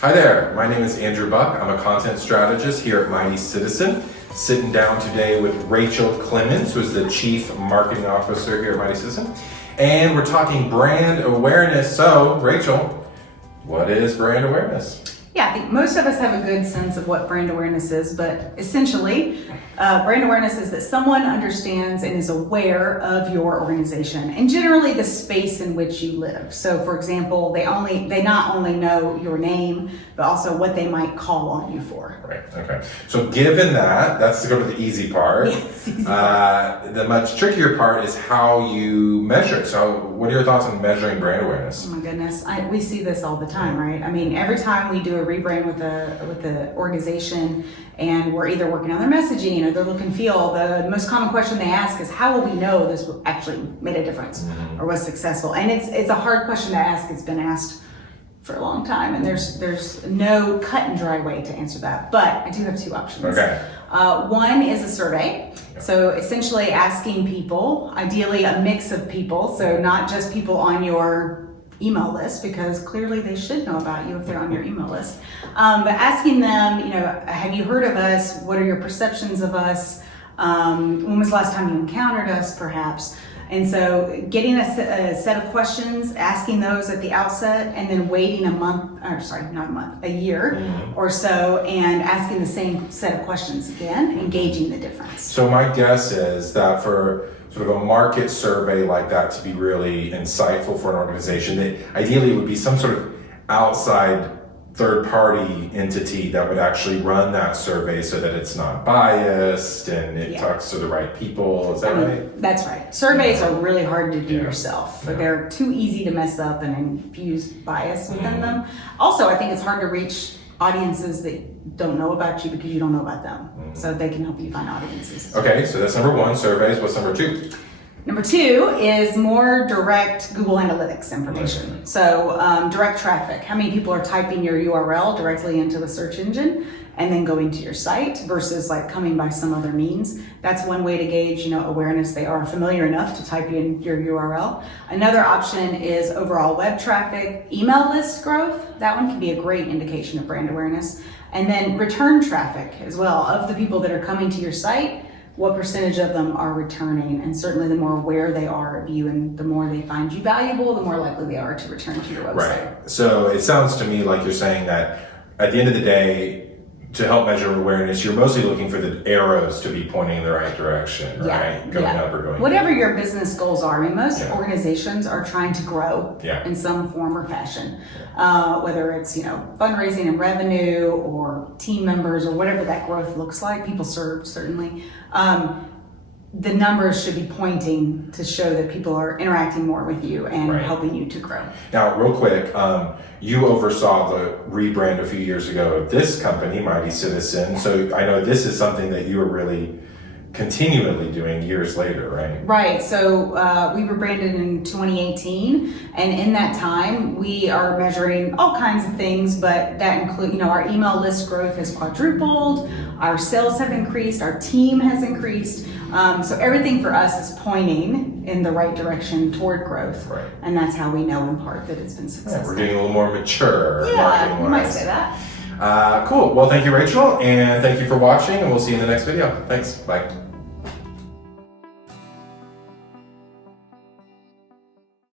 Hi there, my name is Andrew Buck. I'm a content strategist here at Mighty Citizen. Sitting down today with Rachel Clemens, who is the Chief Marketing Officer here at Mighty Citizen. And we're talking brand awareness. So, Rachel, what is brand awareness? Yeah, I think most of us have a good sense of what brand awareness is, but essentially, brand awareness is that someone understands and is aware of your organization and generally the space in which you live. So, for example, they not only know your name, but also what they might call on you for. Right. Okay. So, given that, that's to go to the easy part. Yes, easy part. The much trickier part is how you measure it. So, what are your thoughts on measuring brand awareness? Oh my goodness, we see this all the time, right? I mean, every time we do a rebrand with the organization, and we're either working on their messaging or their look and feel, the most common question they ask is, how will we know this actually made a difference or was successful? And it's a hard question to ask. It's been asked for a long time, and there's no cut and dry way to answer that. But I do have two options. Okay. One is a survey. So essentially asking people, ideally a mix of people, so not just people on your email list, because clearly they should know about you if they're on your email list. But asking them, have you heard of us? What are your perceptions of us? When was the last time you encountered us, perhaps? And so getting a set of questions, asking those at the outset, and then waiting a year or so, and asking the same set of questions again, engaging the difference. So my guess is that for sort of a market survey like that to be really insightful for an organization, that ideally it would be some sort of outside third-party entity that would actually run that survey so that it's not biased and it talks to the right people. Is that right? That's right. Surveys are really hard to do yourself. They're too easy to mess up and infuse bias within them. Also, I think it's hard to reach audiences that don't know about you because you don't know about them. So they can help you find audiences. Okay, so that's number one, surveys. What's number two? Number two is more direct Google Analytics information. So direct traffic. How many people are typing your URL directly into the search engine and then going to your site versus like coming by some other means? That's one way to gauge, awareness. They are familiar enough to type in your URL. Another option is overall web traffic, email list growth. That one can be a great indication of brand awareness. And then return traffic as well. Of the people that are coming to your site, what percentage of them are returning? And certainly the more aware they are of you and the more they find you valuable, the more likely they are to return to your website. Right. So it sounds to me like you're saying that at the end of the day, to help measure awareness, you're mostly looking for the arrows to be pointing in the right direction, right? Going up or going whatever down. your business goals are. I mean, most organizations are trying to grow in some form or fashion, whether it's, fundraising and revenue or team members or whatever that growth looks like. People serve, certainly. The numbers should be pointing to show that people are interacting more with you and helping you to grow. Now, real quick, you oversaw the rebrand a few years ago of this company, Mighty Citizen. So I know this is something that you were really continually doing years later, right? Right. So we rebranded in 2018, and in that time, we are measuring all kinds of things, but that include, our email list growth has quadrupled, our sales have increased, our team has increased. So everything for us is pointing in the right direction toward growth, and that's how we know in part that it's been successful. We're getting a little more mature. Yeah, you might say that. Cool. Well, thank you, Rachel, and thank you for watching, and we'll see you in the next video. Thanks. Bye.